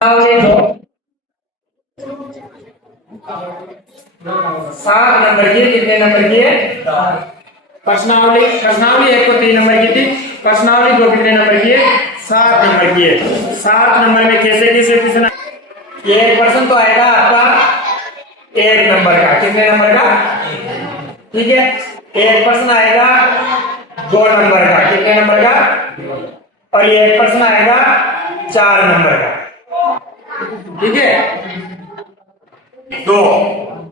सात नंबर की, कितने नंबर की है? प्रश्नावली प्रश्नावली एक को 3 नंबर की थी, प्रश्नावली दो कितने नंबर की है? 7 नंबर की है। 7 नंबर में कैसे कैसे पूछना? एक प्रश्न तो आएगा आपका 1 नंबर का, कितने नंबर का? ठीक है। एक प्रश्न आएगा 2 नंबर का, कितने नंबर का? और एक प्रश्न आएगा 4 नंबर का। ठीक है। दो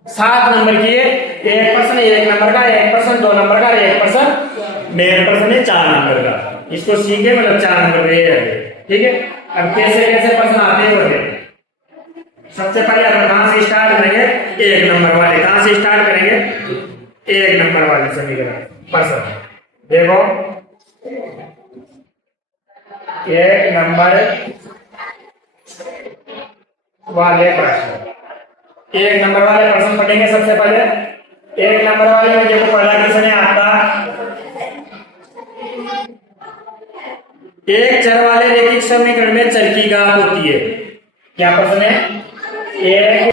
7 नंबर की है, एक प्रश्न 1 नंबर का, एक प्रश्न 2 नंबर का, एक प्रश्न मेन प्रश्न है 4 नंबर का। इसको सीखे मतलब 4 नंबर का। ठीक है। अब कैसे कैसे प्रश्न आते हैं वो देखो। सबसे पहले अपन कहां से स्टार्ट करेंगे? 1 नंबर वाले। कहां से स्टार्ट करेंगे? 1 नंबर वाले समीकरण प्रश्न देखो। 1 नंबर वाले प्रश्न, 1 नंबर वाले प्रश्न पढ़ेंगे सबसे पहले। 1 नंबर वाले में देखो पहला क्वेश्चन है आपका, एक चर वाले रैखिक समीकरण में चर की घात होती है। क्या प्रश्न है? एक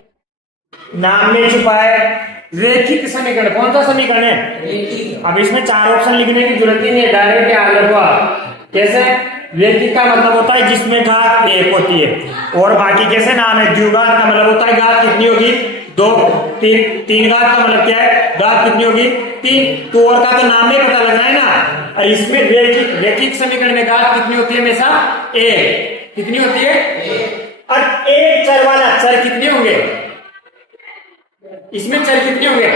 नाम में छुपा है रैखिक समीकरण। कौन सा समीकरण है? अब इसमें 4 ऑप्शन लिखने की जरूरत ही नहीं है, डायरेक्ट याद रखो आप। कैसे? रैखिक का मतलब होता है जिसमें घात 1 होती है, और बाकी कैसे नाम है? द्विघात का मतलब होता है घात कितनी होगी? 2 3 3 घात का मतलब क्या है? घात कितनी होगी? 3। तो और का तो नाम में पता लग रहा है ना। और इसमें रैखिक समीकरण में घात कितनी होती है? हमेशा 1। कितनी होती है? और एक चर वाला चर कितने होंगे इसमें? चर कितने होंगे?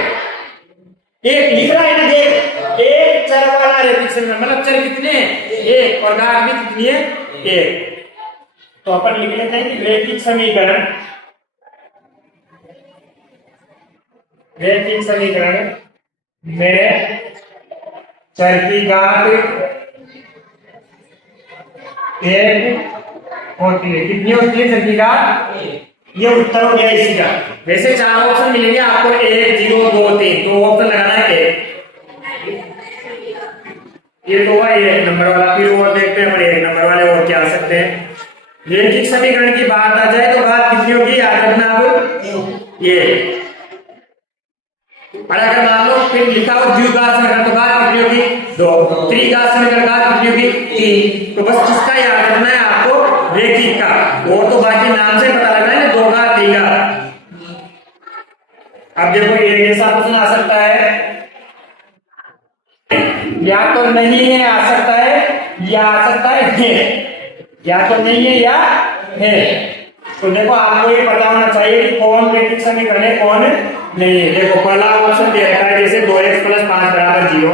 एक लिख रहा है ना, देख। एक चर वाला रैखिक समीकरण मतलब चर कितने? 1। और घात भी कितनी है? 1। तो अपन लिख लेते हैं कि रैखिक समीकरण में चर की घात 1 होती है। कितनी होती है चर की घात? ये उत्तर हो गया इसी का। वैसे 4 ऑप्शन मिलेंगे आपको, 1 0 2 3। तो ऑप्शन लगाना है 1। ये तो हुआ 1 नंबर वाला। फिर और देखते हैं 1 नंबर वाले और क्या आ सकते हैं। रैखिक समीकरण की बात आ जाए तो घात कितनी होगी? याद रखना अब ये। और अगर मान लो फिर लिखा हो द्विघात समीकरण तो घात कितनी होगी? 2। त्रिघात समीकरण घात कितनी होगी? 3। तो बस इसका याद रखना है आपको, रैखिक का। और तो बाकी नाम से पता लगना है 2 घात 3 घात। अब देखो ये ऐसा प्रश्न आ सकता है, या तो नहीं है आ सकता है, या आ सकता है। या तो नहीं है या है। तो देखो आपको ये पता होना चाहिए कि कौन रैखिक समीकरण है कौन नहीं है। देखो पहला ऑप्शन दे रखा है जैसे 2x + 5 = 0,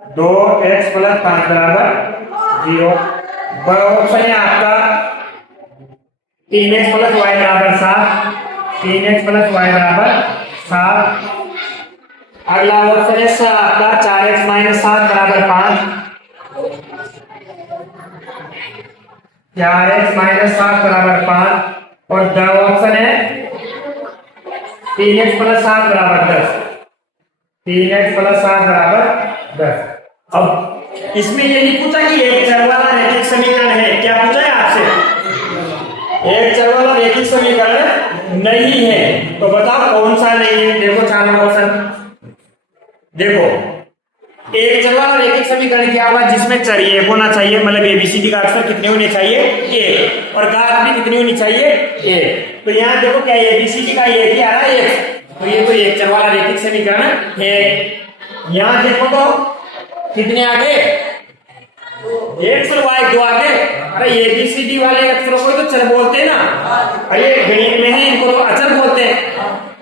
2x + 5 = 0। ऑप्शन है आपका 3x + y = 7, 3x + y = 7। अगला ऑप्शन है आपका 4x - 7 = 5, 4x - 7 = 5। और द ऑप्शन है 3x + 7 = 10, 3x + 7 = 10। अब इसमें ये नहीं पूछा कि एक चर वाला रैखिक समीकरण है। क्या पूछा है आपसे? एक चर वाला रैखिक समीकरण नहीं है। तो बताओ कौन सा नहीं है? देखो 4 ऑप्शन। देखो एक चर वाला रैखिक समीकरण क्या होगा? जिसमें चर 1 होना चाहिए, मतलब एबीसीडी का अक्षर कितने होने चाहिए? 1। और घात भी कितनी होनी चाहिए? 1। तो यहाँ देखो क्या एबीसीडी का 1 ही आ रहा है 1। तो ये तो एक चर वाला रैखिक समीकरण है। यहाँ देखो तो कितने आगे? x और y 2 आगे। अरे एबीसीडी वाले अक्षरों को तो चर बोलते हैं ना। अरे गणित में है इनको तो अचर बोलते हैं।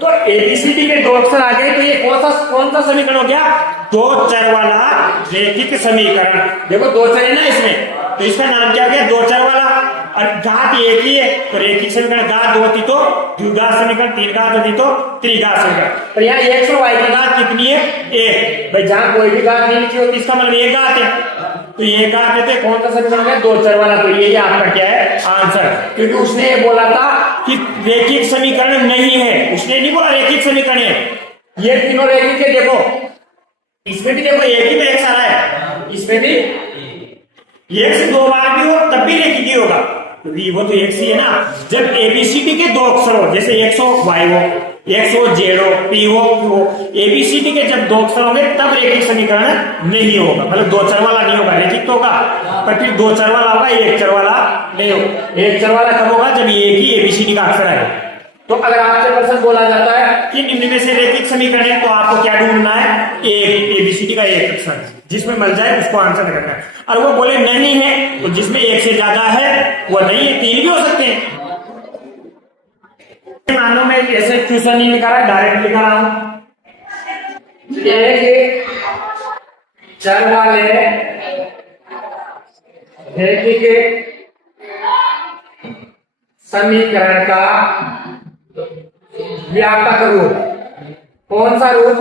तो एबीसीडी के 2 अक्षर आ गए तो ये कौन सा समीकरण हो गया? 2 चर वाला रैखिक समीकरण। देखो 2 चर है ना इसमें, तो इसका नाम क्या गया? 2 चर वाला। और घात 1 ही है तो रैखिक समीकरण। घात 2 होती तो द्विघात समीकरण, 3 घात होती तो त्रिघात समीकरण। तो यहाँ x और y की घात कितनी है? 1। भाई जहां कोई भी घात नहीं लिखी होती इसका मतलब 1 घात है। तो ये घात देते कौन सा समीकरण है? 2 चर वाला। तो ये आपका क्या है? आंसर। क्योंकि उसने ये बोला था कि रैखिक समीकरण नहीं है, उसने नहीं बोला रैखिक समीकरण है। ये तीनों रैखिक है। देखो इसमें भी देखो एक ही में x आ रहा है, इसमें भी एक से 2 बार भी हो तब भी रैखिक ही होगा। वो तो एक्स ही है ना। जब एबीसीडी के दो अक्षर हो, जैसे एक्स हो वाई हो, एक्स हो जेड हो, पी हो क्यू हो, एबीसीडी के जब दो अक्षर होंगे तब रेखिक समीकरण नहीं होगा, मतलब दो चर वाला नहीं होगा, रेखिक तो होगा पर फिर दो चर वाला होगा, एक चर वाला नहीं होगा। एक चर वाला कब होगा? जब एक ही एबीसीडी का अक्षर है। तो अगर आपसे प्रश्न बोला जाता है कि निम्न में से रेखिक समीकरण है, तो आपको क्या ढूंढना है? एक एबीसीडी का एक अक्षर जिसमें मिल जाए उसको आंसर करना है। और वो बोले नहीं है, तो जिसमें एक से ज्यादा है वो नहीं है, तीन भी हो सकते हैं। मानो मैं ऐसे क्वेश्चन नहीं लिखा रहा, डायरेक्ट लिखा रहा हूं। एक चर वाले रेखिक समीकरण का व्यापक रूप, कौन सा रूप?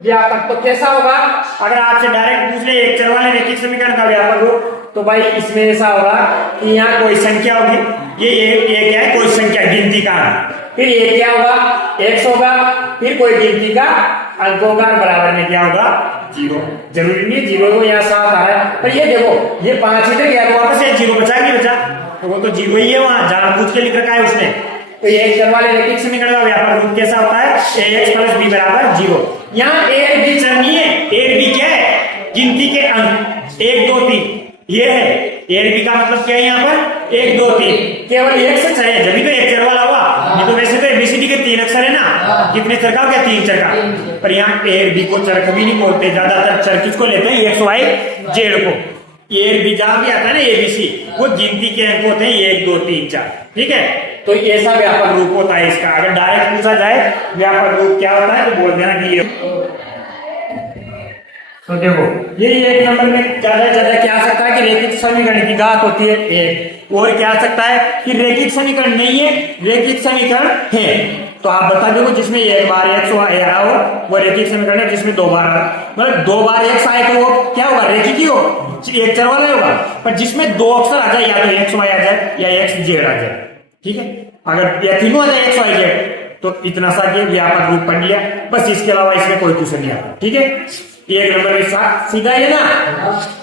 व्यापक। तो कैसा होगा? अगर आपसे डायरेक्ट पूछ ले एक चर वाले रेखिक समीकरण का व्यापक रूप, तो भाई इसमें ऐसा होगा कि यहाँ कोई संख्या होगी, ये क्या है? कोई संख्या गिनती का, फिर ये क्या होगा? एक्स होगा, फिर कोई गिनती का अंक होगा, बराबर में क्या होगा? जीरो। जरूरी नहीं जीरो को यहाँ साथ आ रहा है, पर ये देखो ये 5 इधर गया तो वापस एक जीरो बचा नहीं बचा, तो वो तो जीरो ही है, वहां जानबूझ के लिख रखा है उसने। तो एक चर वाले रेखिक समीकरण का व्यापक रूप कैसा होता है? ax + b = 0। यहाँ a और b चर नहीं है, a और b क्या है? गिनती के अंक 1 2 3 ये है। a और b का मतलब क्या है? यहाँ पर 1 2 3 केवल एक से चर है, जब तो एक चर वाला हुआ, नहीं तो वैसे तो एबीसीडी के 3 अक्षर है ना। कितने चर का हो गया? 3 चर का। पर यहाँ a और b को चर कभी नहीं बोलते, ज्यादातर चर किसको लेते हैं? एक्स वाई जेड को। ए और बी जहां भी आता है ना एबीसी, वो गिनती के अंक होते हैं 1 2 3 4, ठीक है। तो ऐसा व्यापक रूप होता है इसका। अगर डायरेक्ट पूछा जाए व्यापक रूप क्या होता है, तो बोल देना कि ये। तो देखो ये एक नंबर में ज्यादा से ज्यादा क्या आ सकता है कि रेखिक समीकरण की घात होती है एक, और क्या आ सकता है कि रेखिक समीकरण नहीं है, रेखिक समीकरण है। तो आप बता दो जिसमें एक बार एक्स आया हो वो रेखिक समीकरण है, जिसमें 2 बार मतलब 2 बार एक्स आए तो वो क्या होगा? रेखिक ही हो, एक चर वाला होगा। पर जिसमें 2 अक्षर आ जाए, या तो एक्स वाई आ जाए या एक्स जेड आ जाए, ठीक है। अगर या तीनों आ जाए एक्स वाई जेड, तो इतना सा के व्यापक रूप पढ़ लिया बस, इसके अलावा इसमें कोई क्वेश्चन नहीं आता, ठीक है। एक नंबर में सीधा है ना।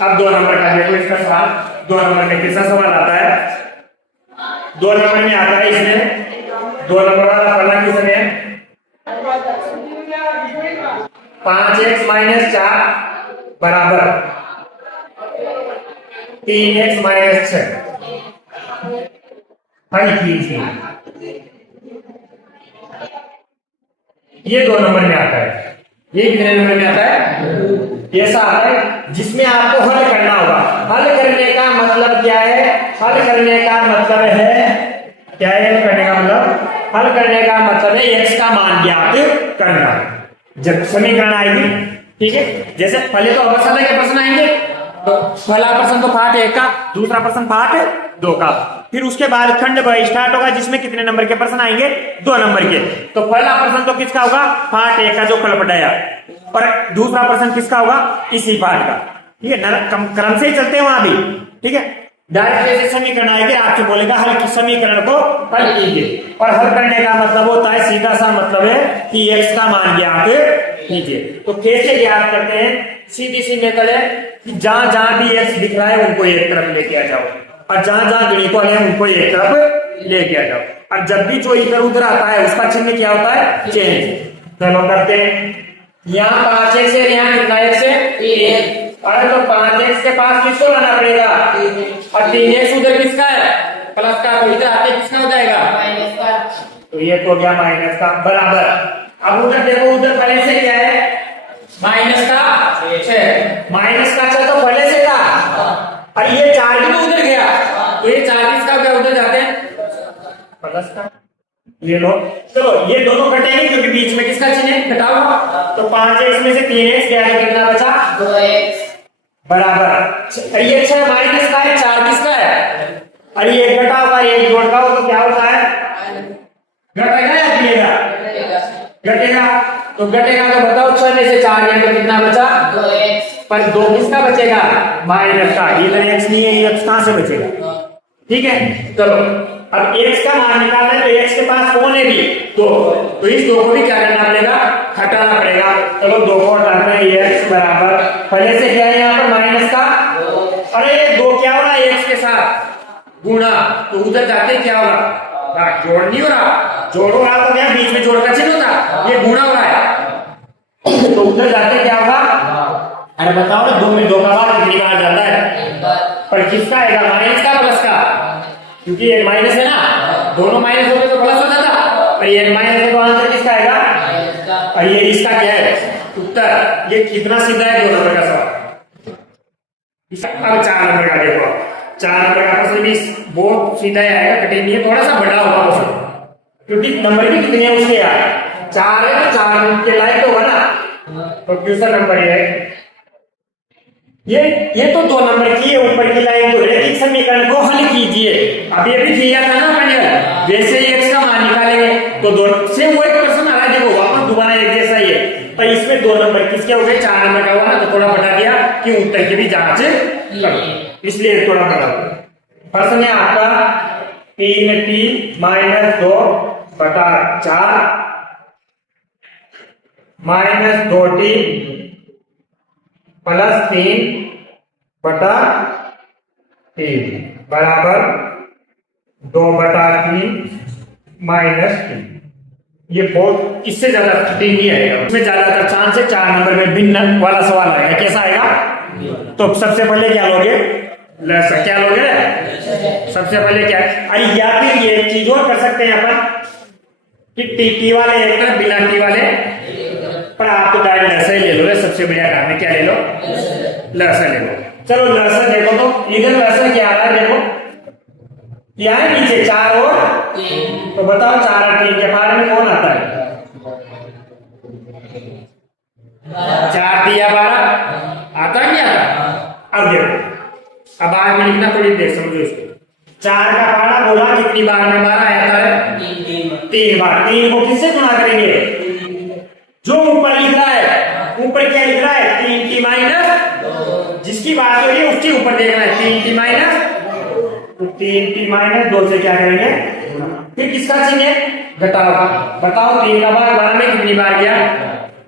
अब 2 नंबर का देखो इसका सवाल। 2 नंबर में कैसा सवाल आता है? 2 नंबर में आता है इसमें 2 नंबर वाला पहला क्वेश्चन है 5x - 4 बराबर 3x - 6 हल कीजिए। ये 2 नंबर में आता है। ये कितने नंबर में आता है? ऐसा आता है जिसमें आपको हल करना होगा। हल करने का मतलब क्या है? हल करने का मतलब है क्या है? हल करने का मतलब, हल करने का मतलब है x का मान ज्ञात करना। जब समीकरण आएगी, ठीक है, जैसे पहले तो अवसर के प्रश्न आएंगे, तो पहला प्रश्न तो पार्ट 1 का, दूसरा प्रश्न पार्ट 2 का, फिर उसके बाद खंड ब स्टार्ट होगा जिसमें कितने नंबर के प्रश्न आएंगे? 2 नंबर के। तो पहला प्रश्न तो किसका होगा? पार्ट 1 का जो कल पढ़ाया, और दूसरा प्रश्न किसका होगा? इसी पार्ट का, ठीक है। क्रम से ही चलते हैं वहां भी, ठीक है। डायरेक्ट जैसे समीकरण आएंगे आपसे बोलेगा हल की समीकरण को हल कीजिए, और हल करने का मतलब होता है सीधा सा मतलब है कि x का मान ज्ञात कीजिए। तो कैसे ज्ञात करते हैं? सीधी सी मेथड है कि जहां जहां भी x दिख रहा है उनको एक तरफ लेके आ जाओ, और जहां जहां गणितों है उनको एक तरफ लेके आ जाओ, और जब भी जो इधर उधर आता है उसका चिन्ह क्या होता है? चेंज। चलो करते हैं। यहाँ 5x है, यहाँ कितना x है? 3x। अरे तो 5x के पास किसको लाना पड़ेगा? और 3x उधर किसका है? प्लस का, तो इधर आते किसका हो जाएगा? माइनस का। तो ये तो गया माइनस का बराबर। अब उधर देखो, उधर पहले से क्या है? माइनस का 6, माइनस का 6 तो पहले से था, और ये 4 भी तो उधर गया, तो ये 4 किसका हो गया? उधर जाते हैं प्लस का। ये लो, चलो ये दोनों कटेंगे क्योंकि बीच में किसका चिन्ह है? घटाओ। तो 5x में से 3x गया तो कितना बचा? 2x बराबर। ये 6 माइनस का है, 4 किसका है? और ये घटा हुआ, ये जोड़ का हो तो क्या होता है? घटेगा या घटेगा? घटेगा। तो घटेगा तो बताओ 6 में से 4 गया तो कितना बचा? 2x। पर 2 किसका बचेगा? माइनस का। इधर x नहीं है, ये x कहां से बचेगा? ठीक है, चलो अब x का मान निकालना है, तो x के पास कौन है भी? 2। तो इस 2 को भी क्या करना पड़ेगा? हटाना पड़ेगा। चलो 2 को हटाना है, x बराबर पहले से क्या है यहाँ पर? माइनस का। अरे ये 2 क्या हो रहा है x के साथ? गुणा, तो उधर जाते क्या होगा? जोड़ नहीं हो रहा, जोड़ हो रहा तो क्या बीच में जोड़ का चिन्ह होता, ये गुणा हो रहा है तो उधर जाते क्या होगा? अरे बताओ ना, 2 में 2 का भाग कितनी बार जाता है? पर किसका आएगा? माइनस का प्लस का, क्योंकि ये माइनस है ना, दोनों माइनस होते तो प्लस होता था, पर ये माइनस है तो आंसर किसका आएगा? और ये इसका क्या है उत्तर? ये कितना सीधा है 2 नंबर का सवाल। अब 4 नंबर का देखो, 4 नंबर का क्वेश्चन भी बहुत सीधा ही आएगा, कठिन नहीं है, थोड़ा सा बड़ा होगा क्वेश्चन, क्योंकि नंबर भी कितने हैं उसके यार, 4 है तो 4 के लायक होगा ना, तो दूसरा नंबर ये है। ये तो 2 नंबर की है, ऊपर की लाइन तो रैखिक समीकरण को हल कीजिए। अभी अभी किया था ना अपन, जैसे ही x का मान निकालेंगे तो 2 से वो एक प्रश्न आ रहा है, देखो वापस दोबारा एक जैसा ही है, पर इसमें 2 नंबर किसके हो गए? 4 नंबर का हुआ ना, तो थोड़ा बढ़ा दिया कि उत्तर की भी जांच करो, इसलिए थोड़ा बढ़ा। प्रश्न है आपका 3t - 2 बटा 4 - 2t प्लस 3 बटा 3 बराबर 2 बटा 3 माइनस 3। ये बहुत, इससे ज्यादा कठिन नहीं आएगा, इसमें ज्यादातर चांस है 4 नंबर में भिन्न वाला सवाल आएगा। कैसा आएगा? तो सबसे पहले क्या लोगे? क्या लोगे? सबसे पहले क्या, अरे या फिर ये एक चीज और कर सकते हैं अपन कि टी वाले एक तरफ, बिना टी वाले, पर आप तो डायरेक्ट लसा ही ले लो, सबसे बढ़िया काम है, क्या ले लो? लसा ले लो। चलो लसा देखो, तो इधर लसा क्या आ रहा है देखो, यहाँ है नीचे 4 और 3, तो बताओ 4 और 3 के बारे में कौन आता है? 4 दिया 12 आता है, क्या आता? अब देखो, अब आगे में लिखना, थोड़ी देर समझो इसको। 4 का 12 बोला, कितनी बार में 12 आता है? 3 बार। 3 को किससे गुणा करेंगे? जो ऊपर लिख रहा है, ऊपर क्या लिख रहा है? 3t माइनस, जिसकी बात हो रही है उसके ऊपर देखना है, 3t माइनस, तो 3t माइनस 2 से क्या करेंगे? फिर किसका चाहिए? घटाओ का। बताओ 3 का भाग 12 में कितनी बार गया?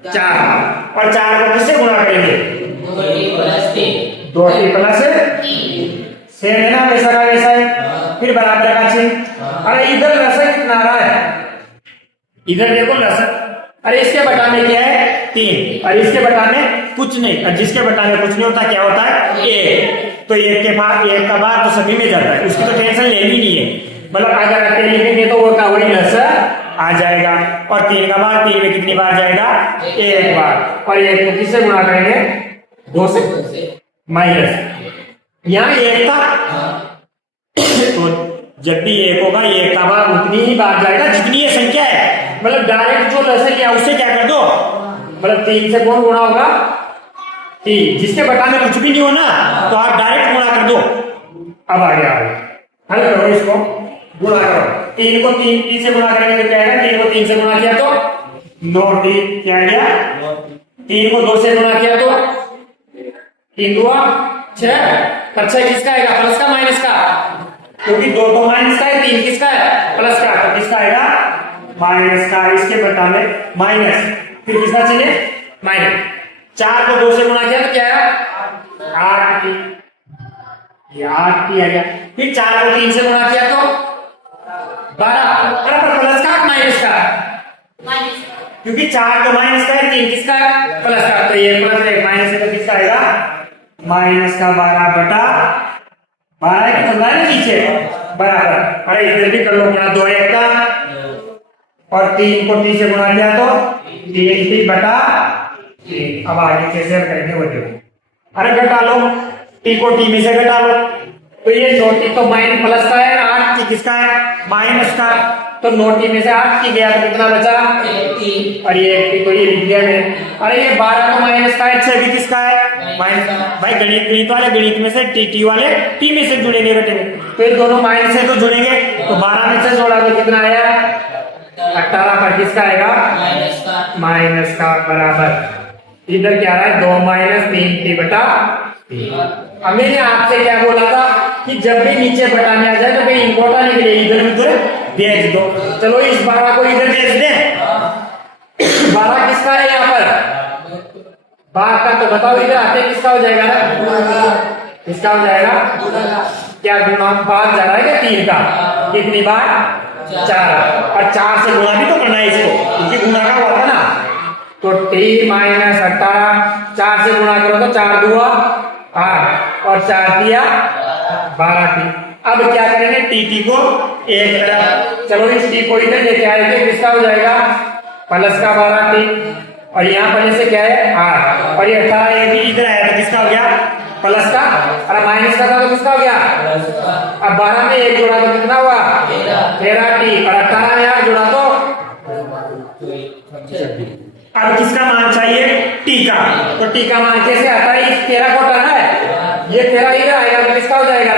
4 बार। और 4 को किससे गुणा करेंगे? 2t प्लस 3, सेम है ना, वैसा का वैसा है, फिर बराबर का चिन्ह। अरे इधर लसक कितना आ रहा है? इधर देखो लसक, अरे इसके बटा में क्या है? 3, और इसके बटा में कुछ नहीं, और जिसके बटा में कुछ नहीं होता क्या होता है? 1। तो 1 के बाद 1 का बार तो सभी में जाता है, उसकी तो टेंशन लेनी नहीं है, मतलब अगर अकेले लिखेंगे तो वो का वही लसक आ जाएगा। और 3 का बार 3 में कितनी बार जाएगा? 1 बार। और 1 को किससे गुणा करेंगे? 2 से माइनस, यहाँ 1 था तो जब भी 1 होगा 1 का बार उतनी ही बार जाएगा जितनी ये संख्या है, मतलब डायरेक्ट जो लसक लिया उससे क्या कर दो, मतलब 3 से कौन गुणा होगा? 3, जिसके बटा में कुछ भी नहीं हो ना, तो आप डायरेक्ट गुणा कर दो। अब आ गया, हल करो इसको, गुणा करो। 3 को 3 से गुणा करेंगे तो क्या आएगा? 3 को 3 से गुणा किया तो 9t, क्या गया? 3 को 2 से गुणा किया तो 3 दूआ 6, पर 6 किसका आएगा? प्लस का माइनस का, क्योंकि 2 तो माइनस का है, 3 किसका है? प्लस का, तो किसका आएगा? माइनस का। इसके बटा में माइनस, फिर किसका चाहिए? माइनस। 4 को 2 से गुणा किया तो क्या है? 8t, ये 8t आ गया। फिर 4 को 3 से गुणा किया तो 12, पर प्लस का माइनस का, क्योंकि 4 तो माइनस का है, 3 किसका है? प्लस का, तो ये प्लस 1 माइनस है तो किसका आएगा? माइनस का 12 बटा 12 के चल रहा है नीचे बराबर। अरे इधर भी कर लो गुणा, 2 1 का, और 3 को 3 से गुणा किया तो 3t बटा 3। अब आगे कैसे करेंगे वो देखो। अरे घटा लो, t को t में से घटा लो, तो ये 9t तो माइनस प्लस का है, 8t किसका है? माइनस का, तो 9t में से 8t गया तो कितना बचा? 1t, और ये 1t तो ये लिख दिया मैंने। अरे ये 12 तो माइनस का है, 6 भी किसका है? माइनस। भाई गणित वाले गणित में से टी वाले t में से जुड़ेंगे घटेंगे, तो ये दोनों माइनस है तो जुड़ेंगे, तो 12 में से जोड़ा तो कितना आया? 18, पर किसका आएगा? माइनस का बराबर, इधर क्या रहा है? 2 माइनस 3t बटा 3। अब मैंने आपसे क्या बोला था कि जब भी नीचे बटा में आ जाए तो भाई इंकोटा निकले, इधर उधर भेज दो। चलो इस 12 को इधर भेज दे। 12 किसका है यहाँ पर? 12 का, तो बताओ इधर आते किसका हो जाएगा? किसका हो जाएगा? क्या गुणा बात जा रहा है क्या 3 का? कितनी बार? 4। और 4 से गुणा भी तो करना है इसको, क्योंकि गुणा का हुआ था ना। तो t माइनस 18, 4 से गुणा करो तो 4 दूआ 8 और 4 दिया 12t। अब क्या करेंगे, टी को एक तरफ, चलो इस टी को इधर लेके आएंगे, किसका हो जाएगा? प्लस का 12t, और यहाँ पर से क्या है 8, और ये 18 ये भी इधर आया तो किसका हो गया? प्लस का, और माइनस का था तो किसका हो गया? अब 12 में 1 जोड़ा तो कितना हुआ? 13t, और 18 में 8 जोड़ा तो। अब किसका मान चाहिए? टी का। तो टी का मान कैसे आता है? इस 13 को हटाना है, ये 13 इधर आएगा तो किसका हो जाएगा?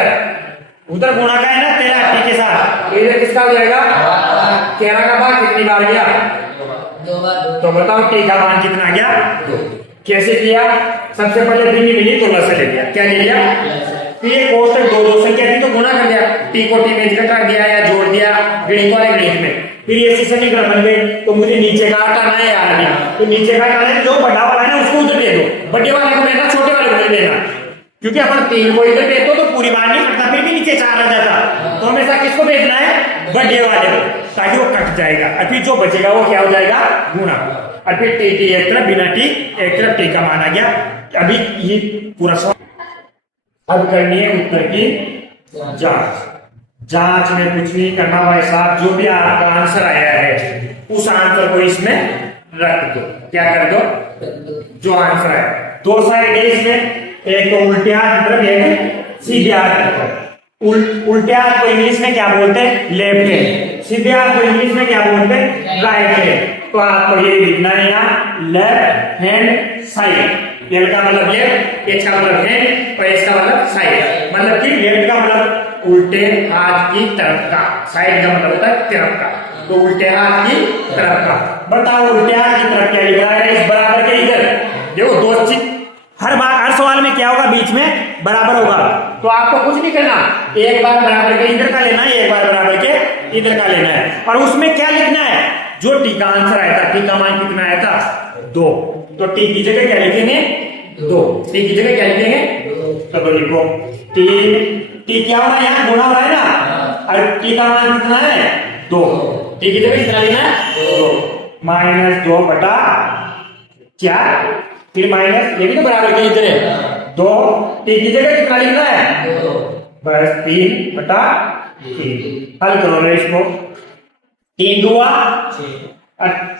उधर गुणा का है ना 13 टी के साथ, इधर किसका हो जाएगा? 13 का मान कितनी बार गया? 2 बार। तो बताओ टी का मान कितना गया? 2। कैसे किया? सबसे पहले डी मिली तो लस ले लिया। क्या ले लिया? तो ये कोष्टक 2 संख्या थी तो गुणा कर दिया, टी को टी में घटा दिया या जोड़ दिया गणित वाले गणित में। फिर ये समीकरण बन गए, तो मुझे नीचे का हटाना है यार नहीं, तो नीचे का हटाना है, जो बड़ा वाला है ना उसको उधर दे दो, बड़े वाले को देना, छोटे वाले को नहीं देना, क्योंकि अपन 3 को इधर भेज दो तो पूरी बार नहीं कटता, फिर भी नीचे 4 आ जाता। तो हमेशा किसको भेजना है? बड़े वाले को, ताकि वो कट जाएगा, और फिर जो बचेगा वो क्या हो जाएगा? गुणा। और फिर टी टी एक तरफ, बिना टी एक तरफ, टी का मान आ गया। अभी ये पूरा सवाल अब करनी है उत्तर की जांच। जांच में कुछ नहीं करना भाई साहब, जो भी आपका आंसर आया है उस आंसर को इसमें रख दो। क्या कर दो? जो आंसर है, 2 साइड है इसमें, एक तो उल्टे हाथ की तरफ, एक सीधे हाथ की तरफ। उल्टे हाथ को इंग्लिश में क्या बोलते हैं? Left hand. सीधे हाथ को इंग्लिश में क्या बोलते हैं? Right hand. तो आपको ये लिखना है यहाँ लेफ्ट हैंड साइड। एल का मतलब लेफ्ट, एच का मतलब हैंड, और एस का मतलब साइड। मतलब कि लेफ्ट का मतलब उल्टे हाथ की तरफ का, साइड का मतलब होता है तरफ का, तो उल्टे हाथ की तरफ का। बताओ उल्टे हाथ की तरफ क्या लिख रहा है? इस बराबर के इधर देखो, 2 चीज हर बार हर सवाल में क्या होगा? बीच में बराबर होगा। तो आपको कुछ नहीं करना, एक बार बराबर के इधर का लेना है, एक बार बराबर के इधर का लेना है, और उसमें क्या लिखना है? जो टी का आंसर आया था, टी का मान कितना आया था? 2। तो टी की जगह क्या लिखेंगे? 2। टी की जगह क्या लिखेंगे? 2। तो लिखो टी क्या होना है? यहाँ गुणा हो रहा है ना, और टी का मान कितना है? 2। टी की जगह कितना लेना है? 2 माइनस 2 बटा 4, फिर माइनस ये भी तो बराबर के इधर है 2, टी की जगह कितना लिखना है? 2। बस 3 बटा 3। हल करो ना इसको, 3 दूआ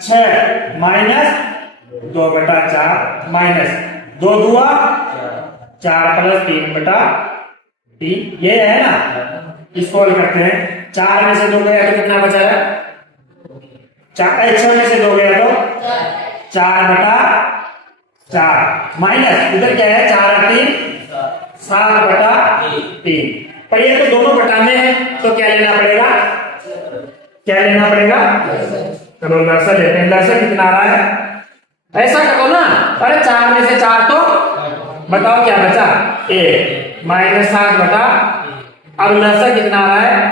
6 माइनस 2 बटा 4 माइनस 2 दूआ 4 प्लस 3 बटा 3, ये है ना। इसको हल करते हैं, 4 में से 2 गया तो कितना बचा है? 6 में से 2 गया तो 4 बटा 4 माइनस इधर क्या है? 4 और 3 7 बटा 3। पर ये तो दोनों बटा में है, तो क्या लेना पड़ेगा? क्या लेना पड़ेगा? चलो लसर लेते हैं। लसर कितना आ रहा है? ऐसा करो ना, अरे 4 में से 4 तो बताओ क्या बचा? 1 माइनस 7 बटा, अब लसर कितना आ रहा है?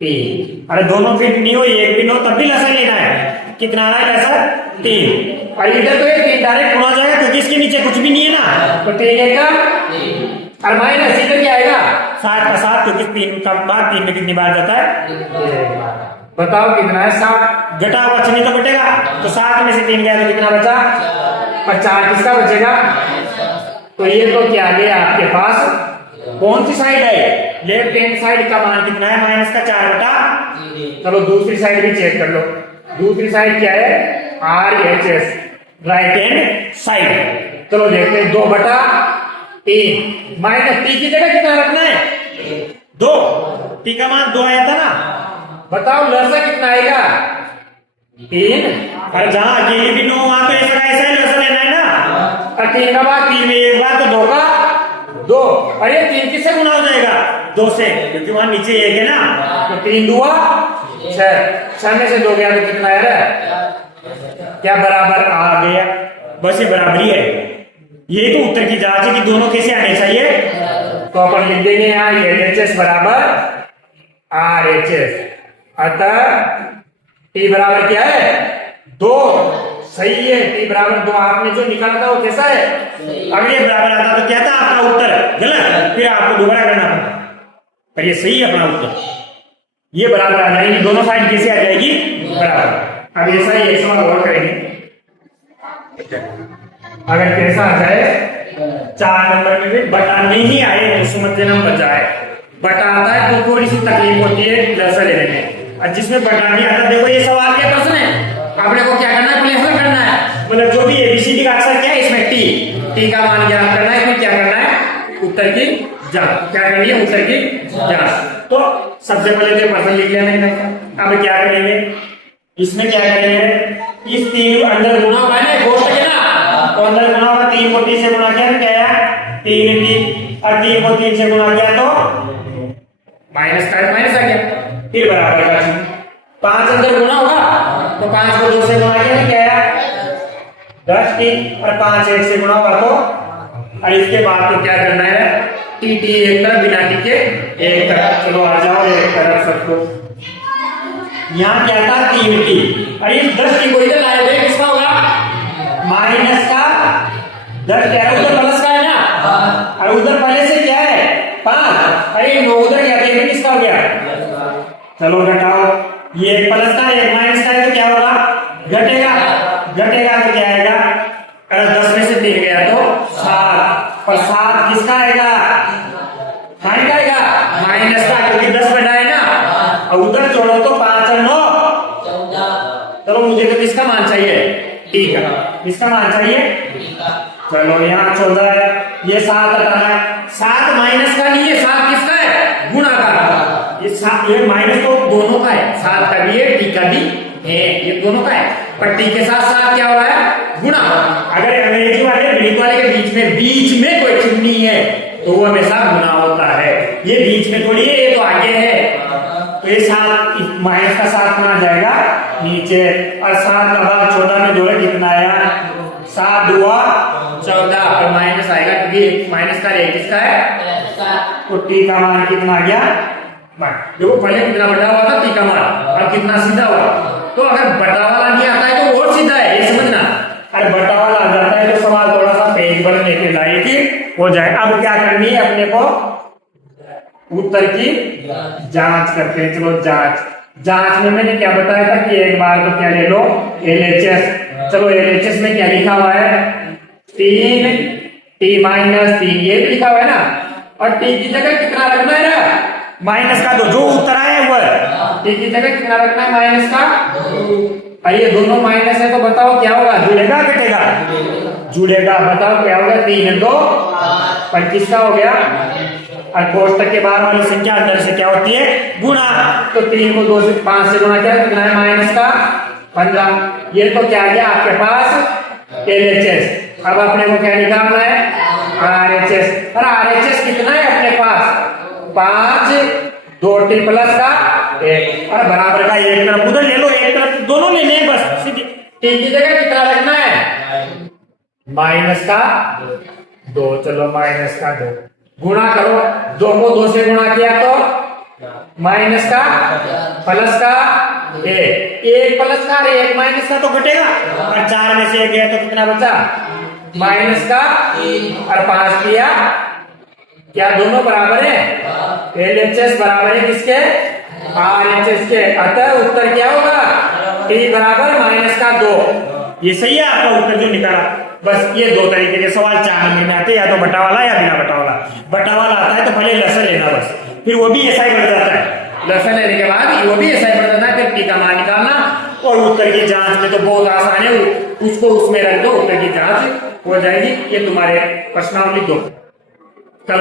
3। अरे दोनों फिट नहीं हो, एक भी हो, तब भी लसर लेना है। कितना आ रहा है लसर? 3। और इधर तो ये 3 डायरेक्ट गुणा जाएगा, क्योंकि इसके नीचे कुछ भी नहीं है ना, तो 3 का और माइनस इधर क्या आएगा? 7 का 7, क्योंकि 3 का बाद 3 में कितनी बार जाता है? बताओ कितना है? 7। घटा हुआ नहीं तो घटेगा, तो 7 में से 3 गया तो कितना बचा? और 4 किसका बचेगा? तो ये तो क्या गया आपके पास? कौन सी साइड है? लेफ्ट हैंड साइड का मान कितना है? माइनस का 4 बटा। चलो दूसरी साइड भी चेक कर लो। दूसरी साइड क्या है? RHS, right hand side. चलो देखते हैं, 2 बटा 3 माइनस टी की जगह कितना रखना है? 2। टी का मान 2 आया था ना, बताओ लसा कितना आएगा? 3। अरे जहां अकेले भी 9 वहां तो ऐसा ही लसा लेना है ना, और 3 का बाद 3 में एक बार तो 2 का 2, और ये 3 किससे गुना हो जाएगा? 2 से, क्योंकि वहां नीचे 1 है ना, तो 3 दूआ 6, 6 में से 2 गया तो कितना आ रहा है? क्या बराबर आ गया? बस ये बराबरी है। ये तो उत्तर की जांच है कि दोनों कैसे आने चाहिए। तो अपन लिख देंगे यहाँ LHS बराबर RHS, अतः T बराबर क्या है? 2। सही है, T बराबर 2 आपने जो निकाला था वो कैसा है? अगर ये बराबर आता तो क्या था आपका उत्तर? गलत, फिर आपको दोबारा करना पड़ता। और ये सही है अपना उत्तर। ये बराबर आ जाएगी, दोनों साइड कैसे आ जाएगी? बराबर। अब ऐसा ही एक सवाल और करेंगे, अगर कैसा आ जाए 4 नंबर में भी बटा नहीं आए तो समझ लेना बचाए, बटा आता है तो थोड़ी सी तकलीफ होती है प्लस लेने में, और जिसमें बटा नहीं आता, देखो ये सवाल के प्रश्न है, आपने को क्या करना है? प्लेसमेंट करना है, मतलब जो भी एबीसीडी का अक्षर क्या है इसमें टी का मान ज्ञात करना है, फिर क्या करना है? उत्तर की जांच। क्या करनी है? उत्तर की जांच। तो सबसे पहले तो प्रश्न लिख लेना है। अब क्या करेंगे इसमें? क्या करेंगे? इस 3 अंदर गुणा हुआ है ना, गोष्ठ के ना, तो अंदर गुणा होगा, 3 को 3 से गुणा किया तो क्या आया? 3 और 3 को 3 से गुणा किया तो माइनस का माइनस आ गया, फिर बराबर का चिन्ह। 5 अंदर गुणा होगा तो 5 को 2 से गुणा किया तो क्या आया? 10 टी, और 5 1 से गुणा हुआ तो, और इसके बाद तो क्या करना है? टी एक तरफ, बिना टी के एक तरफ। चलो आ जाओ एक तरफ सबको। यहाँ क्या था? 3 टी, और ये 10 टी को इधर लाए हुए, किसका होगा? माइनस का 10 क्या है? उधर प्लस का है ना, और उधर पहले से क्या है? 5, अरे 9 उधर गया, देखिए किसका हो गया? चलो घटाओ, ये एक प्लस का एक माइनस का है तो क्या होगा? घटेगा, घटेगा तो क्या आएगा? अगर 10 में से 3 गया तो 7, और 7 किसका आएगा? साइन का आएगा, माइनस का, क्योंकि 10 बटा है ना, और उधर जोड़ो तो 5 और 9 14। चलो मुझे तो किसका मान चाहिए? टी का। किसका मान चाहिए? चलो यहाँ 14 है, ये 7 हटाना है, 7 माइनस का नहीं है, 7 किसका है? गुणा का। ये 7, ये माइनस तो दोनों का है, 7 का भी है, टी का भी है, ये दोनों का है, पर टी के साथ साथ क्या हो रहा है? गुणा। अगर अंग्रेजी वाले गणित वाले के बीच में कोई चिन्ह नहीं है तो वो हमेशा गुणा होता है, ये बीच में थोड़ी है, ये तो आगे है, तो ये 7 माइनस का 7 कहाँ जाएगा? नीचे, और 7 का भाग 14 में जोड़े कितना आया? 7 दुआ 14, और माइनस आएगा क्योंकि माइनस का एक किसका है? तो टी का मान कितना आ गया? देखो पहले कितना बटा हुआ था टी का मान, और कितना सीधा हुआ, तो अगर बटा वाला नहीं आता है तो और सीधा है, ये समझना। अरे बटा वाला आ जाता है तो सवाल थोड़ा सा पेज बढ़ने के लायक हो जाए। अब क्या करनी है अपने को? उत्तर की जांच करते हैं। चलो जांच में मैंने क्या बताया था कि एक बार तो क्या ले लो? LHS। चलो LHS में क्या लिखा हुआ है? 3 टी माइनस 3, ये भी लिखा हुआ है ना, और टी की जगह कितना रखना है ना? माइनस का 2, जो उत्तर आया वो टी की जगह कितना रखना है? माइनस का 2। और ये दोनों माइनस है तो बताओ क्या होगा? जुड़ेगा घटेगा? जुड़ेगा। बताओ क्या होगा? 3 2 25 का हो गया, और कोष्टक के बाहर वाली संख्या अंदर से क्या होती है? गुणा। तो 3 को 2 से 5 से गुणा किया कितना है? माइनस का 15। ये तो क्या गया आपके पास? LHS। अब अपने को क्या निकालना है? RHS। और RHS कितना है अपने पास? 5 2 टी प्लस का 1, और बराबर का एक तरफ उधर ले लो, एक तरफ दोनों लेने हैं बस। सीधी टी की जगह कितना रखना है? माइनस का 2। चलो माइनस का 2 गुणा करो, 2 को 2 से गुणा किया तो माइनस का प्लस का 1 प्लस का 1 माइनस का तो घटेगा, और 4 में से 1 गया तो कितना बचा? माइनस का 3, और 5 किया, क्या दोनों बराबर है? LHS बराबर है किसके? RHS के। अतः उत्तर क्या होगा? टी बराबर माइनस का 2। ये सही है आपका उत्तर जो निकाला। बस ये 2 तरीके के सवाल 4 नंबर में आते हैं, या तो बटा वाला या बिना बटा वाला। बटा वाला आता है तो पहले लसन लेना बस, फिर वो भी ऐसा ही बढ़ जाता है, लसन लेने के बाद वो भी ऐसा ही बढ़ जाता है, फिर टी का मान निकालना। और उत्तर की जांच में तो बहुत आसान है, उसको उसमें रख दो, उत्तर की जांच हो जाएगी। ये तुम्हारे प्रश्नावली 2 कल